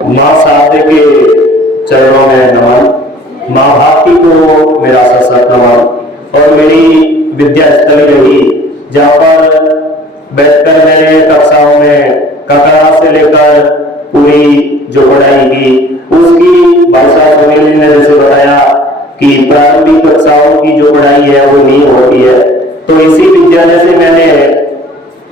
माँ शारदे के चरणों में नमन, माँ भारती को मेरा सशक्त नमन। और मेरी विद्या स्थली रही जहाँ पर बैठकर मैंने कक्षाओं में ककड़ा से लेकर पूरी जो पढ़ाई की उसकी भाई साहब सुनील ने जैसे बताया कि प्रारंभिक कक्षाओं की जो पढ़ाई है वो नहीं होती है, तो इसी विद्यालय से मैंने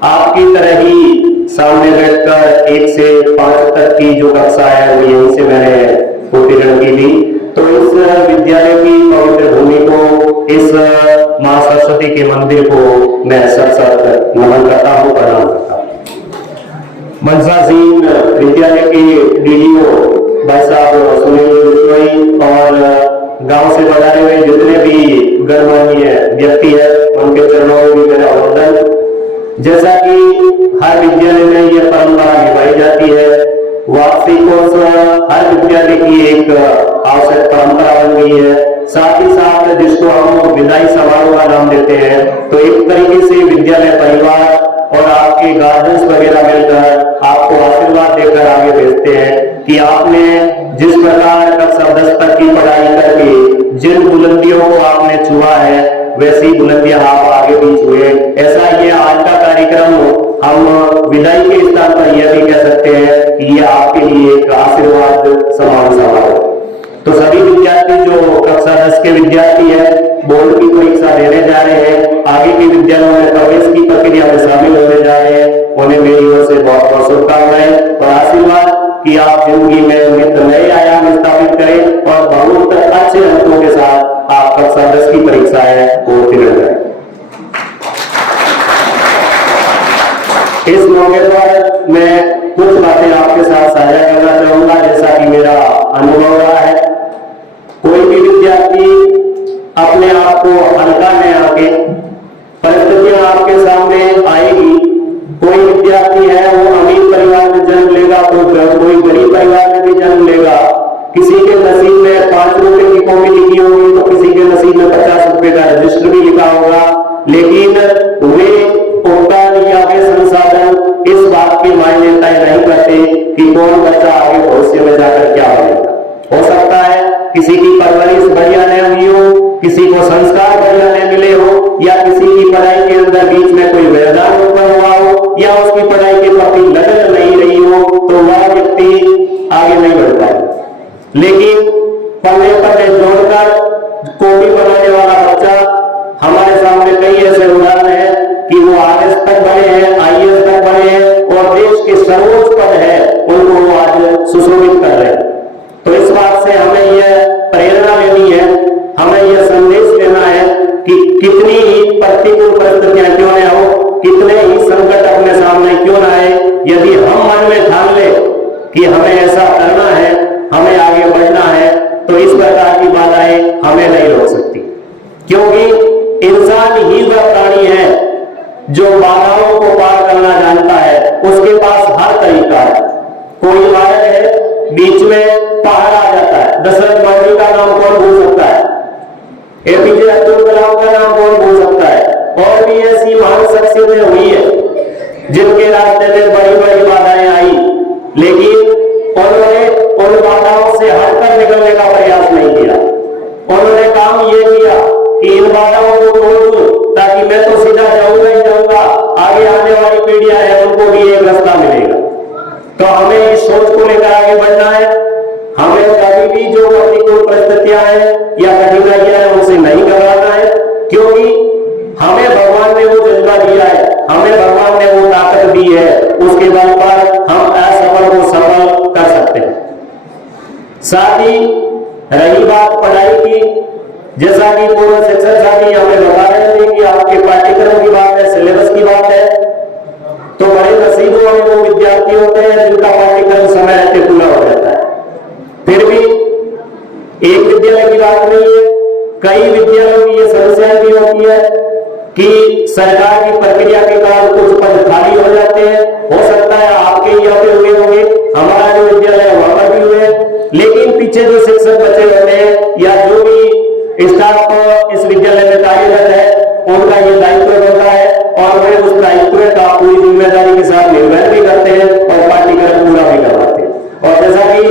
आपकी तरह ही सामने बैठकर 1 से 5 तक की जो कक्षा है वो यहीं से मैंने उत्तीर्ण की थी। तो इस विद्यालय की पवित्र भूमि को, इस मां सरस्वती के मंदिर को मैं सत नमन करता हूँ, प्रणाम करता हूँ। मनसासीन विद्यालय के डीडीओ भाई साहब सुनील और गांव से पधारे हुए जितने भी गणमान्य व्यक्ति है उनके चरणों में भी मेरा वंदन। जैसा कि हर विद्यालय में यह परंपरा निभाई जाती है, वार्षिकोत्सव हर विद्यालय की एक आवश्यक परंपरा बन गई है। साथ ही साथ जिसको हम विदाई समारोह का नाम देते हैं, तो एक तरीके से विद्यालय परिवार और आपके गार्जियंस वगैरह मिलकर आपको आशीर्वाद देकर आगे भेजते हैं कि आपने जिस प्रकार कक्षा 10 तक की पढ़ाई करके जिन बुलंदियों को आपने छुआ है वैसी बुलंदियां आप आगे भी छुए। ऐसा ये आज का कार्यक्रम हम विदाई के स्थान पर यह भी कह सकते हैं कि यह आपके लिए एक आशीर्वाद समान समारोह। तो सभी विद्यार्थी जो कक्षा 10 के विद्यार्थी है बोर्ड की परीक्षा देने जा रहे हैं, आगे के विद्यालयों में प्रवेश की प्रक्रिया में शामिल होने जा रहे हैं, उन्हें मेरी ओर से बहुत बहुत शुभकामनाएं और आशीर्वाद कि आप जिंदगी में नित्य नए आयाम स्थापित करें और बहुत अच्छे अंकों के साथ आप कक्षा 10 की परीक्षा है वो उत्तीर्ण करें। इस मौके पर मैं कुछ बातें आपके साथ साझा करना चाहूंगा जैसा कि मेरा अनुभव रहा है। कोई भी विद्यार्थी अपने आप को हल्का न आके, परिस्थितियां आपके सामने आएगी। कोई विद्यार्थी है वो अमीर परिवार में जन्म लेगा तो कोई गरीब परिवार में भी जन्म लेगा। किसी के नसीब में 5 रुपए की कॉपी लिखी होगी तो किसी के नसीब में 50 रुपए का रजिस्टर भी लिखा होगा, लेकिन वे उपकरण या वे संसाधन इस बात की मायने तय नहीं करते कि कौन बच्चा आगे भविष्य में जाकर क्या बनेगा। हो सकता है किसी की परवरिश बढ़िया नहीं हुई हो, किसी को संस्कार बढ़िया नहीं मिले हो, या किसी की पढ़ाई के अंदर बीच में कोई व्यवधान उत्पन्न हुआ हो, या उसकी पढ़ाई के प्रति लगन नहीं रही हो, तो वह व्यक्ति आगे नहीं बढ़ पाए। लेकिन पढ़ने पढ़ने जोड़कर कॉपी बनाने वाला बच्चा, हमारे सामने कई ऐसे उदाहरण है कि वो आरएस तक बने हैं, आईएएस तक बने हैं और देश के सर्वोच्च पद है उनको वो आज सुशोभित कर रहे हैं। तो इस बात से हमें यह प्रेरणा लेनी है, हमें यह संदेश लेना है कि कितनी ही प्रतिकूल परिस्थितियां क्यों न हो, कितने ही संकट अपने सामने क्यों न आए, यदि हम मन में ठान ले कि हमें ऐसा करना है, हमें आगे बढ़ना है, तो इस प्रकार की बाधाएं हमें नहीं रोक सकती। क्योंकि इंसान ही वह प्राणी है जो बाधाओं को पार करना जानता है। उसके पास हर तरीका है। कोई बालक है बीच में पहाड़ आ जाता है, दशरथ मांझी का नाम कौन भूल सकता है, एपीजे अब्दुल कलाम का नाम कौन भूल सकता है, और भी ऐसी महान शख्सियतें हुई है जिनके रास्ते में बड़ी बड़ी बाधाएं आई, लेकिन उन्होंने उन बाधाओं से हटकर निकलने का प्रयास नहीं किया। उन्होंने काम ये किया कि इन बाधाओं को तोड़ दूं ताकि मैं तो सीधा जाऊंगा ही जाऊंगा, आगे आने वाली पीढ़ियां हैं उनको भी एक रास्ता मिलेगा। तो हमें इस सोच को लेकर आगे बढ़ना है। हमें कभी भी जो प्रतिकूल परिस्थितियां हैं या कठिनाइयां हैं उनसे नहीं घबराना है, क्योंकि हमें भगवान ने वो जज्बा दिया है, हमें भगवान ने वो ताकत दी है, उसके बल पर हम असफल को सफल कर सकते हैं। साथ ही रही बात पढ़ाई की, जैसा कि पूर्व शिक्षक साथी हमें बता रहे थे कि आपके पाठ्यक्रम की बात है, सिलेबस की बात है, तो बड़े नसीबों वाले वो विद्यार्थी होते हैं जिनका पाठ्यक्रम समय रहते पूरा हो जाता है। फिर भी एक विद्यालय की बात नहीं है, कई विद्यालयों की ये समस्याएं भी होती है कि सरकार की प्रक्रिया के कारण कुछ पद खाली हो जाते हैं। हो सकता है आपके यहाँ पे हुए होंगे, हमारा जो विद्यालय है वहां पर भी हुए, लेकिन पीछे जो शिक्षक बचे रहते हैं या जो भी स्टाफ इस विद्यालय में कार्यरत है उनका ये दायित्व बनता है और वे उस दायित्व का पूरी जिम्मेदारी के साथ निर्वहन भी करते हैं और पाठ्यक्रम पूरा भी करवाते हैं। और जैसा कि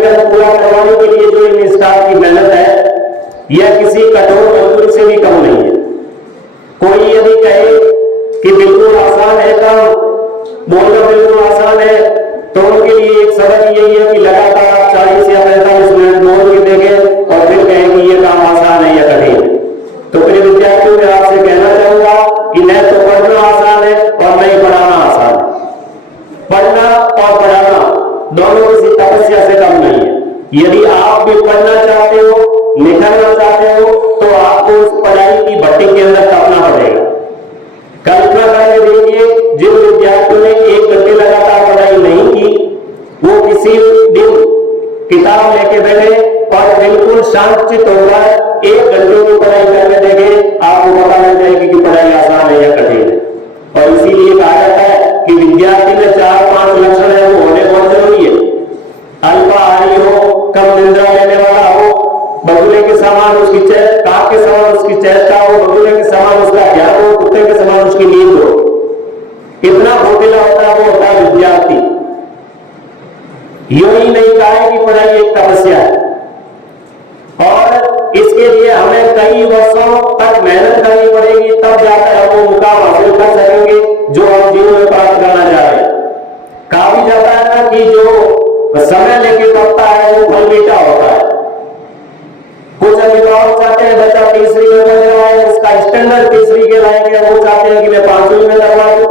पाठ्यक्रम पूरा करवाने के लिए जो इन स्टाफ की मेहनत है, यह किसी कठोर मजदूरी से भी कम नहीं है। कोई यदि कहे कि बिल्कुल आसान है काम, बोलना बिल्कुल आसान है, तो उनके लिए एक सबक यही है कि लगातार आप 40 या 45 मिनट बोल के देखें और फिर कहें कि ये काम आसान है या कठिन है। तो प्रिय विद्यार्थियों, मैं आपसे कहना चाहूंगा कि न तो पढ़ना आसान है और न ही पढ़ाना आसान है। पढ़ना और पढ़ाना दोनों किसी तपस्या से कम नहीं है। यदि आप भी पढ़ना चाहते हो, निखरना चाहते हो, तो आपको उस पढ़ाई की भट्टी के अंदर तपना पड़ेगा। कल्पना करके देखिए, जिन विद्यार्थियों ने 1 घंटे लगातार पढ़ाई नहीं की, वो किसी दिन किताब लेके बैठे और बिल्कुल शांतचित्त होकर 1 घंटे की पढ़ाई करके देखे, आपको पता लग जाएगी कि पढ़ाई आसान है या कठिन है। और इसीलिए कहा जाता है कि विद्यार्थी में 4-5 लक्षण है, वो होने बहुत जरूरी है। अल्पाहारी हो, कम निद्रा लेने वाला हो, बगुले के समान उसकी काक के समान उसकी चेष्टा हो, बगुले के समान उसका ज्ञान हो, कुत्ते के समान उसकी नींद हो। इतना भोटिला होता है वो होता है विद्यार्थी। यूं ही नहीं कहा है कि पढ़ाई एक तपस्या है, और इसके लिए हमें कई वर्षों तक मेहनत करनी पड़ेगी, तब जाकर हम वो मुकाम हासिल कर सकेंगे जो हम जीवन में प्राप्त करना चाह रहे हैं। कहा भी जाता है ना कि जो समय लेके पढ़ता है वो फल मीठा होता है। कुछ अभिभावक चाहते हैं बच्चा तीसरी में पढ़ रहा है, उसका स्टैंडर्ड तीसरी के लायक है, वो चाहते हैं कि मैं 5वीं में करवा दूं,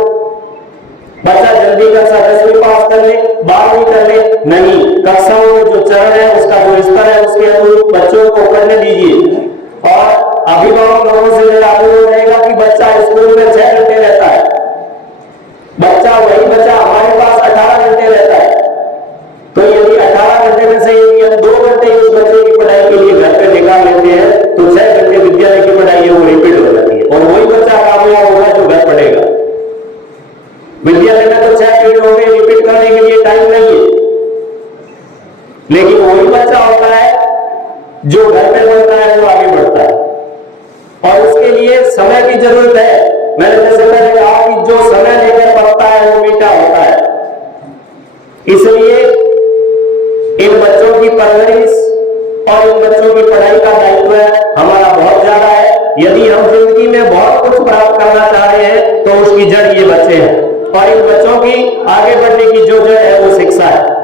बच्चा जल्दी कक्षा 10वीं पास कर ले, 12वीं कर ले। नहीं, कक्षाओं में जो चरण है, उसका जो स्तर है, उसके अनुरूप बच्चों को पढ़ने दीजिए। और अभिभावक लोगों से मेरा अनुरोध रहेगा कि बच्चा स्कूल में 6 घंटे रहता है, बच्चा वही बच्चा हमारे पास 18 घंटे रहता है। तो यदि 18 घंटे में से यदि 2 घंटे उस बच्चे की पढ़ाई के लिए घर पे निकाल लेते हैं, तो 6 घंटे विद्यालय की पढ़ाई है वो रिपीट हो जाती है, और वही बच्चा कामयाब होगा जो घर पढ़ेगा। विद्यालय में तो 6 पीरियड हो गए, रिपीट करने के लिए टाइम नहीं है, लेकिन वही बच्चा होता है जो घर पे पढ़ता है वो आगे बढ़ता है, और उसके लिए समय की जरूरत है। मैंने जैसे पहले कहा कि जो समय लेकर पढ़ता है वो मीठा होता है। इसलिए इन बच्चों की परवरिश और इन बच्चों की पढ़ाई का दायित्व हमारा बहुत ज्यादा है। यदि हम जिंदगी में बहुत कुछ प्राप्त करना चाह रहे हैं, तो उसकी जड़ ये बच्चे हैं, और इन बच्चों की आगे बढ़ने की जो जड़ है वो शिक्षा है।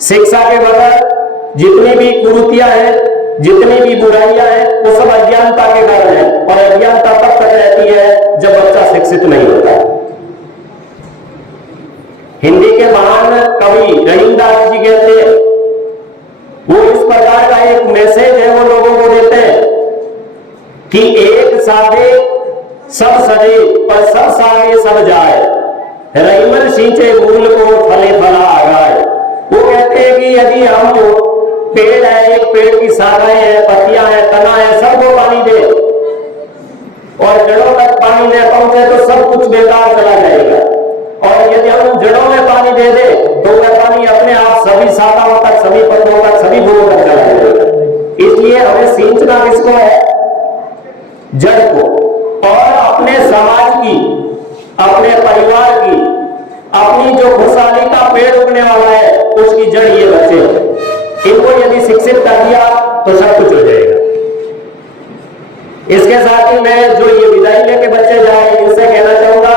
शिक्षा के बगैर जितनी भी कुरीतियां हैं, जितनी भी बुराइयां हैं, वो सब अज्ञानता के कारण है, और अज्ञानता तब तक रहती है जब बच्चा शिक्षित नहीं होता। हिंदी के महान कवि रहीमदास जी कहते हैं, वो इस प्रकार का एक मैसेज है वो लोगों को देते हैं कि एक साधे सब सजे पर सब सागे सब जाए, रहीमन सींचे मूल को फले फला आगाए। वो कहते हैं कि यदि हम पेड़ है, एक पेड़ की शाखाएं हैं, पत्तियां हैं, तना है, सबको पानी दे और जड़ों तक पानी न पहुंचे तो सब कुछ बेकार चला जाएगा। और यदि हम जड़ों में पानी दे दे तो वह पानी अपने आप सभी शाखाओं तक, सभी पत्तों तक, सभी फूलों तक चला जाएगा। इसलिए हमें सींचना किसको है? जड़ को। और अपने समाज की, अपने परिवार की, अपनी जो खुशहाली का पेड़ उगने वाला है, उसकी जड़ ये बच्चे हैं। इनको यदि शिक्षित कर दिया तो सब कुछ हो जाएगा। इसके साथ ही मैं जो ये विदाई लेके बच्चे जाए, इनसे कहना चाहूंगा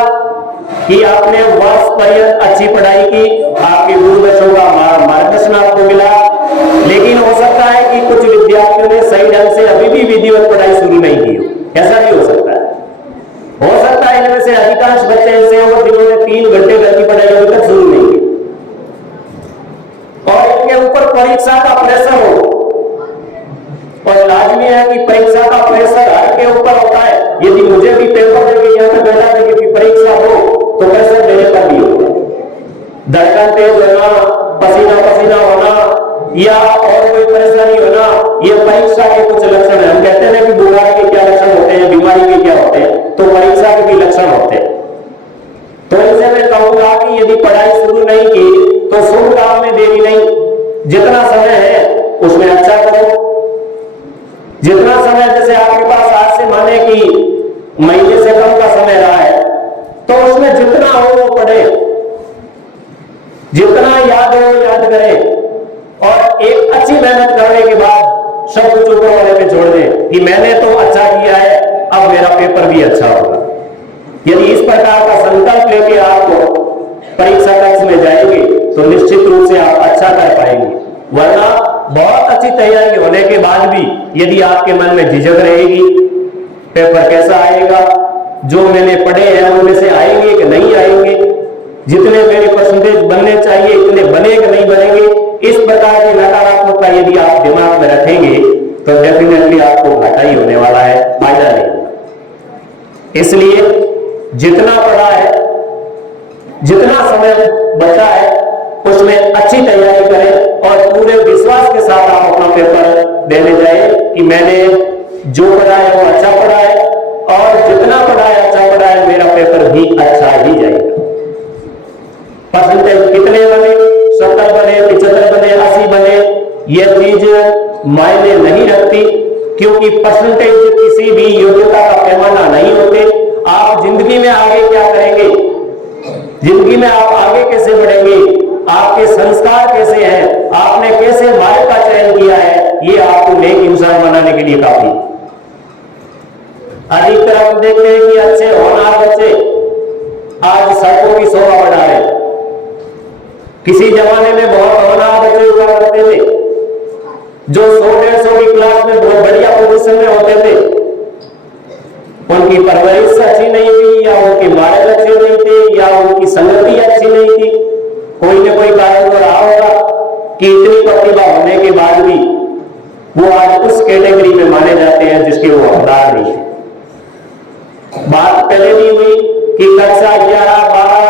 कि आपने वर्ष पर्यंत अच्छी पढ़ाई की, आपके गुरुदर्शों का मार्गदर्शन आपको मिला, लेकिन हो सकता है कि कुछ विद्यार्थियों ने सही ढंग से अभी भी विधिवत पढ़ाई शुरू नहीं की हो। ऐसा भी हो सकता है। हो सकता है इनमें से अधिकांश बच्चे ऐसे हो जिन्होंने 3 घंटे घर की पढ़ाई अभी तक शुरू नहीं की, और इनके ऊपर परीक्षा का प्रेशर हो, और लाजमी है कि परीक्षा का प्रेशर हर के ऊपर होता है। यदि मुझे भी पेपर देके यहाँ पे बैठा देगी कि परीक्षा हो, तो प्रेशर मेरे पर भी होगा। धड़कन तेज होना, पसीना पसीना होना, या और कोई परेशानी होना, ये परीक्षा के कुछ लक्षण है। हम कहते हैं कि बीमारी के क्या लक्षण होते हैं, बीमारी के क्या होते हैं, तो परीक्षा के भी लक्षण होते हैं। तो इनसे मैं कहूंगा कि यदि पढ़ाई शुरू नहीं की तो शुभ काम में देरी नहीं। जितना समय है उसमें अच्छा करो। जितना समय जैसे आपके पास आज से माने कि महीने से कम का समय रहा है, तो उसमें जितना हो वो पढ़े, जितना याद हो याद करें, और एक अच्छी मेहनत करने के बाद सब कुछ ऊपर वाले पे छोड़ दें कि मैंने तो अच्छा किया है, अब मेरा पेपर भी अच्छा होगा। यदि इस प्रकार का संकल्प लेके आप परीक्षा कक्ष में जाएंगे तो निश्चित रूप से आप अच्छा कर पाएंगे। वरना बहुत अच्छी तैयारी होने के बाद भी यदि आपके मन में झिझक रहेगी, पेपर कैसा आएगा, जो मैंने पढ़े हैं उनमें से आएंगे कि नहीं आएंगे, जितने मेरे परसेंटेज बनने चाहिए इतने बने कि नहीं बनेंगे, इस प्रकार की नकारात्मकता यदि आप दिमाग में रखेंगे तो डेफिनेटली आपको घाटा ही होने वाला है, फायदा नहीं होगा। इसलिए जितना पढ़ा है, जितना समय बचा है, उसमें अच्छी तैयारी करें और पूरे विश्वास के साथ आप अपना पेपर देने जाए कि मैंने जो पढ़ा है वो अच्छा पढ़ा है और जितना पढ़ा है अच्छा पढ़ा है, मेरा पेपर भी अच्छा ही जाएगा। परसेंटेज कितने बने, 70 बने, 75 बने, 80 बने, यह चीज मायने नहीं रखती, क्योंकि परसेंटेज किसी भी योग्यता का पैमाना नहीं होते। आप जिंदगी में आगे क्या करेंगे, जिंदगी में आप आगे कैसे बढ़ेंगे, आपके संस्कार कैसे हैं, आपने कैसे मार्ग का चयन किया है, ये आपको नेक इंसान बनाने के लिए काफी। अधिकतर हम देखते हैं कि अच्छे होनहार बच्चे आज सड़कों की शोभा बढ़ा रहे। किसी जमाने में बहुत होनहार बच्चे हुआ करते थे जो 100-150 की क्लास में बहुत बढ़िया पोजीशन में होते थे। उनकी परवरिश अच्छी नहीं थी, या उनके मार्ग अच्छे नहीं थे, या उनकी संगति अच्छी नहीं थी, कोई न कोई कारण तो रहा होगा कि इतनी प्रतिभा होने के बाद भी वो आज उस कैटेगरी में माने जाते हैं जिसके वो हकदार नहीं है। बात पहले भी हुई कि कक्षा 11, 12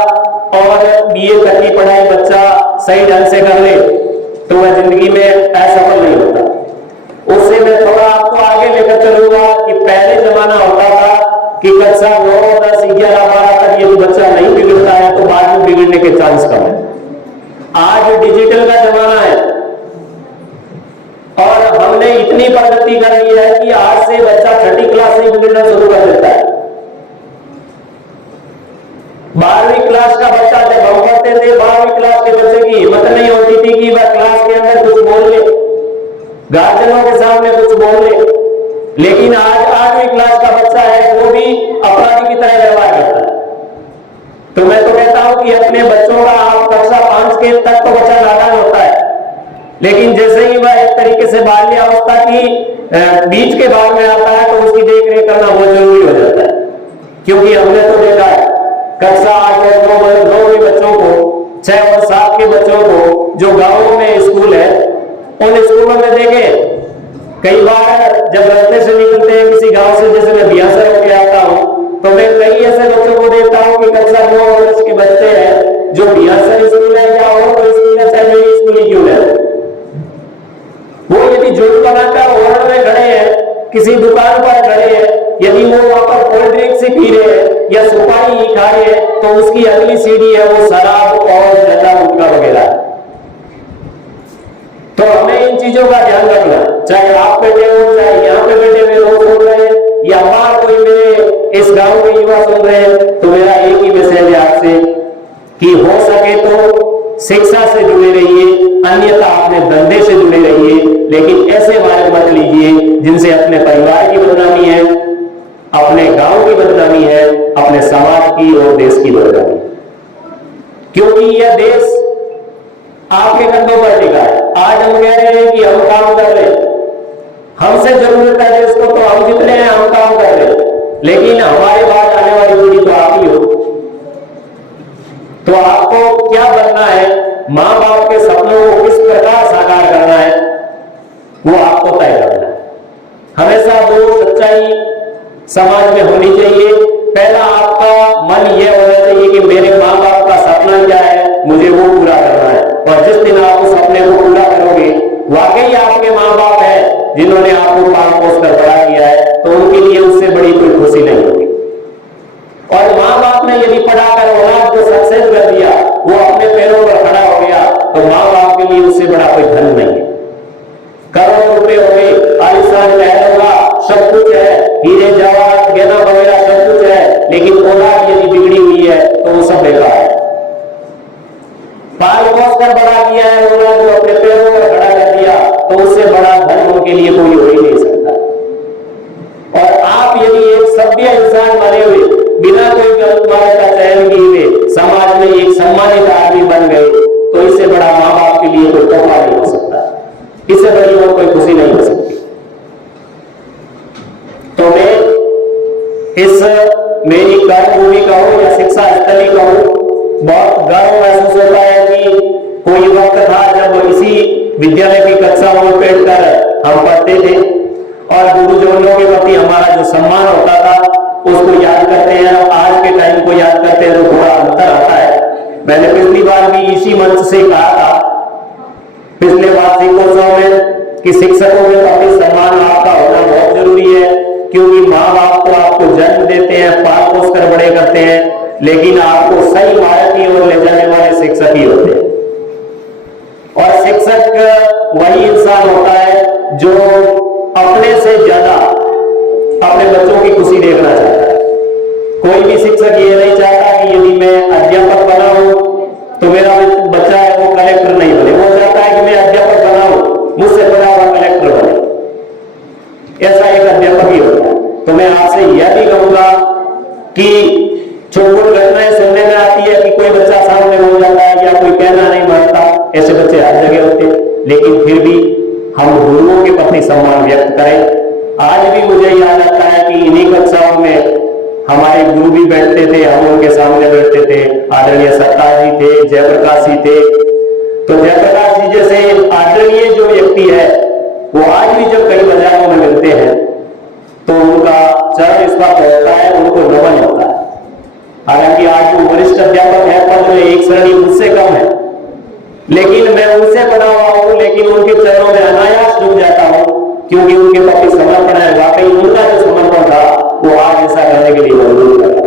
और बीए तक की पढ़ाई बच्चा सही ढंग से कर ले तो वह जिंदगी में असफल नहीं होता। उससे मैं थोड़ा आपको आगे लेकर चलूंगा कि पहले जमाना होता था कि कक्षा 9, 10, 11, 12 तक यदि बच्चा नहीं बिगड़ता है तो बाद में बिगड़ने के चांस कम है। आज डिजिटल का जमाना है और हमने इतनी प्रगति कर ली है कि आज से बच्चा 3rd क्लास से बिगड़ना शुरू कर देता है। 12वीं क्लास का बच्चा जब हम पढ़ते थे, 12वीं क्लास के बच्चे की हिम्मत नहीं होती थी कि वह क्लास के अंदर कुछ बोल ले, गार्जियनों के सामने कुछ बोल ले। लेकिन आज 8वीं क्लास का बच्चा है वो भी अपराधी की तरह व्यवहार करता है। तो मैं तो कहता हूं कि अपने बच्चों का आप कक्षा 5 के तक तो बच्चा नादान होता है, लेकिन जैसे ही वह एक तरीके से बाल्य अवस्था की बीच के भाग में आता है तो उसकी देखरेख करना बहुत जरूरी हो जाता है। क्योंकि हमने तो देखा है कक्षा 8 और 9 के बच्चों को, 6 और 7 के बच्चों को जो गांवों में स्कूल है, उन स्कूलों में देखे कई बार जब रास्ते से निकलते हैं किसी गांव से, जैसे मैं बिहार होकर आता हूं, तो मैं कई ऐसे बच्चों को देखता हूं कि कक्षा 9 वर्ष के बच्चे हैं जो बिहार स्कूल है या और कोई स्कूल है, चाहे मेरी स्कूल ही क्यों है, वो यदि जुट बनाकर होटल में खड़े हैं, किसी दुकान पर खड़े हैं, यदि वो वहां पर कोल्ड ड्रिंक से पी रहे हैं या सुपारी ही खा रहे हैं, तो उसकी अगली सीढ़ी है वो शराब और जर्दा गुटखा वगैरह। तो हमें इन चीजों का ध्यान रखना, चाहे आप बैठे हो, चाहे यहाँ पे बैठे हुए लोग सुन रहे हैं या बाहर कोई मेरे इस गांव के युवा सुन रहे हैं, तो मेरा एक ही मैसेज है आपसे कि हो सके तो शिक्षा से जुड़े रहिए, अन्यथा अपने धंधे से जुड़े रहिए, लेकिन ऐसे मार्ग मत लीजिए जिनसे अपने परिवार की बदनामी है, अपने गांव की बदनामी है, अपने समाज की और देश की बदनामी। क्योंकि यह देश आपके कंधों पर टिका है। आज हम कह रहे हैं कि हम काम कर रहे हैं, हमसे जरूरत है देश को, तो हम जितने हैं हम काम कर रहे हैं, लेकिन हमारे बाद आने वाली पीढ़ी तो आप ही हो। तो आपको क्या बनना है, मां बाप के सपनों को किस प्रकार साकार करना है, वो आपको तय करना है। हमेशा वो सच्चाई समाज में होनी चाहिए। पहला आपका मन यह होना चाहिए कि मेरे मां बाप का सपना क्या है, मुझे वो पूरा करना है। और जिस दिन आप उस सपने को पूरा करोगे, वाकई आपके मां बाप है जिन्होंने आपको पाल पोस कर बड़ा किया है, तो उनके लिए उससे बड़ी कोई खुशी नहीं होगी। और मां बाप ने यदि पढ़ाकर औलाद को सक्सेस कर दिया, वो अपने पैरों पर खड़ा हो गया, तो मां बाप के लिए उससे बड़ा कोई धन नहीं है। करोड़ों रुपए हो गए, आलिशान महल होगा, सब कुछ है, हीरे जवाहरात गहना वगैरह सब कुछ है, लेकिन औलाद यदि बिगड़ी हुई है तो वो सब बेकार है। पाल पोस कर बड़ा किया है औलाद को, अपने पैरों पर खड़ा तो उससे बड़ा धर्म उनके लिए कोई हो ही नहीं सकता। और आप यदि एक सभ्य इंसान बने हुए, बिना कोई गलत मार्ग का चयन किए हुए समाज में एक सम्मानित आदमी बन गए, तो इससे बड़ा माँ बाप के लिए कोई तोहफा नहीं हो सकता, इससे बड़ी और कोई खुशी नहीं हो सकती। तो मैं इस मेरी कर्मभूमि का हो या शिक्षा स्थली का हो, बहुत गर्व महसूस होता है कि कोई वक्त था जब इसी विद्यालय की कक्षा में बैठकर हम पढ़ते थे और गुरुजनों के प्रति हमारा जो सम्मान होता था उसको याद करते हैं, आज के टाइम को याद करते हैं तो थोड़ा अंतर आता है। मैंने पिछली बार भी इसी मंच से कहा था, पिछले वार्षिकोत्सव में, कि शिक्षकों के प्रति सम्मान आपका होना बहुत जरूरी है, क्योंकि माँ बाप तो आपको जन्म देते हैं, पाल पोस कर बड़े करते हैं, लेकिन आपको सही मार्ग की ओर ले जाने वाले शिक्षक ही होते हैं। और शिक्षक वही इंसान होता है जो अपने से ज्यादा अपने बच्चों की खुशी देखना चाहता है। कोई भी शिक्षक ये नहीं चाहता कि यदि मैं अध्यापक बना हूं तो मेरा बच्चा है वो कलेक्टर नहीं बने, वो चाहता है कि मैं अध्यापक बना हूं, मुझसे बड़ा हुआ कलेक्टर बने। ऐसा एक अध्यापक ही होता है। तो मैं आपसे यह भी कहूंगा कि छोटी घटनाएं सुनने में आती है कि कोई बच्चा सामने बोल जाता है या कोई कहना नहीं मानता, ऐसे बच्चे हर जगह होते हैं, लेकिन फिर भी हम गुरुओं के प्रति सम्मान व्यक्त करें। आज भी मुझे याद आता है कि इन्हीं कक्षाओं में हमारे गुरु भी बैठते थे, हम उनके सामने बैठते थे। आदरणीय सत्ता जी थे, जयप्रकाश जी थे। तो जयप्रकाश जी जैसे आदरणीय जो व्यक्ति है वो आज भी जब कई बाजारों में मिलते हैं तो उनका चरण स्पर्श होता है, उनको नमन होता है। हालांकि आज वो वरिष्ठ अध्यापक है, पद में एक श्रेणी मुझसे कम है, लेकिन मैं उनसे बड़ा हुआ हूं, लेकिन उनके चरणों में अनायास डूब जाता हूं, क्योंकि उनके प्रति समर्पण है। वाकई उनका जो समर्पण था वो आज ऐसा करने के लिए मजबूर करा।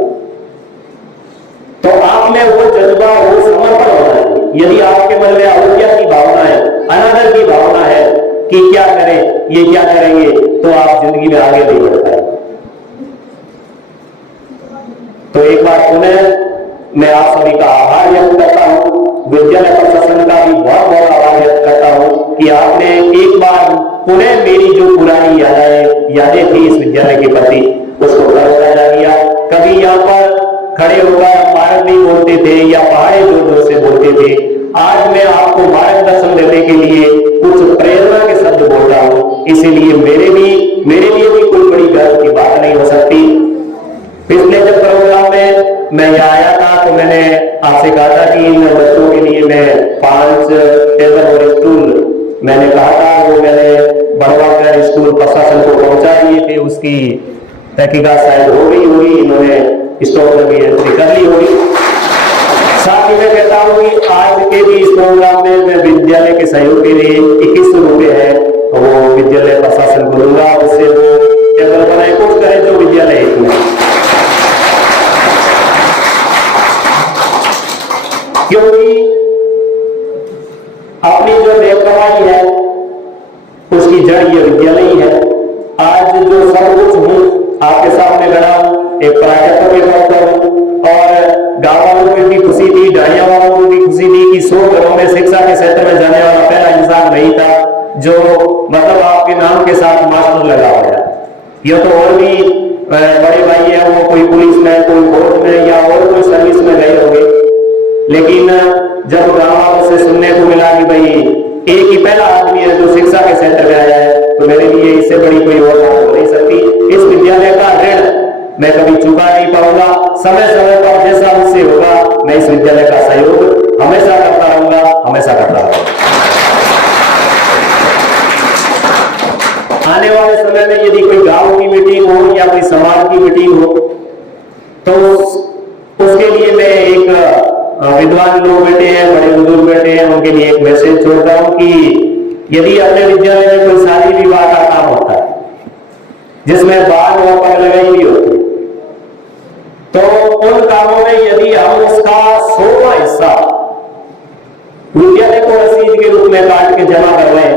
तो आप में वो जज्बा, वो समर्पण होना चाहिए। यदि आपके मन में अवज्ञा की भावना है, अनादर की भावना है कि क्या करें, ये क्या करेंगे, तो आप जिंदगी में आगे नहीं बढ़ पाएंगे। तो एक बार पुनः मैं आप सभी का आभार व्यक्त करता हूं, विद्यालय प्रशासन का भी बहुत बहुत आभार व्यक्त करता हूं कि आपने एक बार पुनः मेरी जो पुरानी यादें थी इस विद्यालय के प्रति, उसको ताजा किया। कभी यहाँ पर खड़े होकर मार्ग नहीं बोलते थे या पहाड़े जोर जोर से बोलते थे, आज मैं आपको मार्गदर्शन देने के लिए कुछ प्रेरणा के शब्द बोल रहा हूं। इसीलिए मेरे लिए भी कोई बड़ी गर्व की बात नहीं हो सकती। पिछले जब प्रोग्राम में मैं यहाँ आया था तो मैंने आपसे कहा था कि इन बच्चों के लिए मैं 5 टेबल और स्टूल मैंने कहा था, वो मैंने बढ़वा कर स्कूल प्रशासन को पहुंचा दिए थे। उसकी तहकीकात शायद हो गई होगी, इन्होंने स्टॉक में भी एंट्री कर ली होगी। साथ ही मैं कहता हूं कि आज के भी इस प्रोग्राम में मैं विद्यालय के सहयोग के लिए 2100 रुपए है वो विद्यालय प्रशासन को दूंगा, उससे वो टेबल बनाए कुछ करें जो विद्यालय में, क्योंकि अपनी जो देव कमाई है उसकी जड़ ये विद्यालय ही है। आज जो सब कुछ हूं आपके सामने खड़ा हूं, एक प्राध्यापक के तौर पर हूं, और गांव वालों को भी खुशी थी, डाड़िया वालों को भी खुशी थी कि 100 घरों में शिक्षा के क्षेत्र में जाने वाला पहला इंसान नहीं था जो मतलब आपके नाम के साथ मास्टर लगा हुआ। ये तो और भी बड़े भाई है, वो कोई पुलिस में, कोई फौज में या और कोई सर्विस में गए होंगे, लेकिन जब गांव वालों से सुनने को मिला कि भाई एक ही पहला आदमी है जो शिक्षा के क्षेत्र में आया है, तो मेरे लिए इससे बड़ी कोई और बात हो नहीं सकती। इस विद्यालय का ऋण मैं कभी चुका नहीं पाऊंगा। समय समय पर जैसा मुझसे होगा मैं इस विद्यालय का सहयोग हमेशा करता रहूंगा, हमेशा करता रहूंगा। आने वाले समय में यदि कोई गांव की मीटिंग हो या कोई समाज की मीटिंग हो तो उसके लिए मैं एक विद्वान लोग बैठे हैं, बड़े बुजुर्ग बैठे हैं, उनके लिए एक मैसेज छोड़ता हूं कि यदि अपने विद्यालय में कोई शादी विवाह का काम होता है जिसमें बाल व पग लगाई हुई होती, तो उन कामों में यदि हम उसका 100वां हिस्सा विद्यालय को रसीद के रूप में काट के जमा कर लें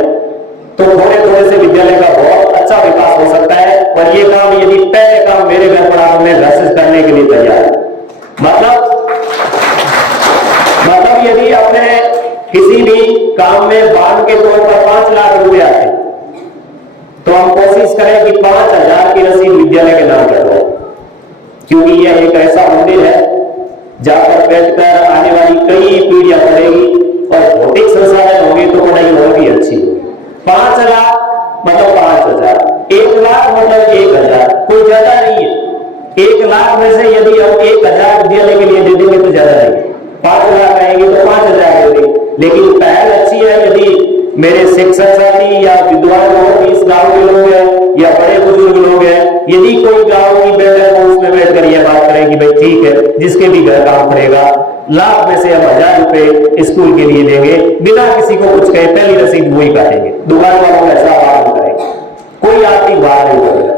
तो थोड़े थोड़े से विद्यालय का बहुत अच्छा विकास हो सकता है। और ये काम यदि पहले काम मेरे घर पड़ा तो मैं घर से करने के लिए तैयार है। मतलब यदि अपने किसी भी काम में बांड के तौर पर 5 लाख रुपए आते, तो हम कोशिश करें कि 5,000 की रसीद विद्यालय के नाम कर दो, क्योंकि यह एक ऐसा मंदिर है जहां पर बैठकर आने वाली कई पीढ़ियां पढ़ेगी और भौतिक संसाधन होंगे तो पढ़ाई और भी अच्छी होगी। 5 लाख मतलब 5,000, 1 लाख मतलब 1,000, कोई ज्यादा नहीं है। 1 लाख में से यदि हम 1,000 विद्यालय के लिए दे देंगे तो ज्यादा नहीं, 5 लाख आएंगे तो 5,000 दे देंगे। लेकिन पहल अच्छी है यदि मेरे शिक्षक साथी या विद्वान लोग, इस गांव के लोग हैं या बड़े बुजुर्ग लोग हैं, यदि कोई गांव की बैठक हो उसमें बैठकर यह बात करें कि भाई ठीक है, जिसके भी घर काम पड़ेगा, लाख में से हम 1,000 रुपए स्कूल के लिए देंगे, बिना किसी को कुछ कहे, पहली रसीद वही काटेंगे, दुकान वालों का ऐसा बात करेंगे, कोई आर्थिक बात नहीं करेगा।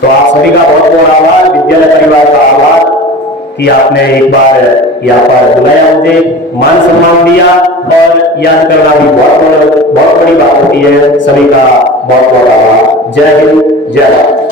तो आप सभी का बहुत बहुत आभार, विद्यालय परिवार का आभार कि आपने एक बार यहाँ पर बुलाया, मुझे मान सम्मान दिया, और याद करना भी बहुत बड़ी बात होती है। सभी का बहुत बहुत आभार। जय हिंद, जय भारत।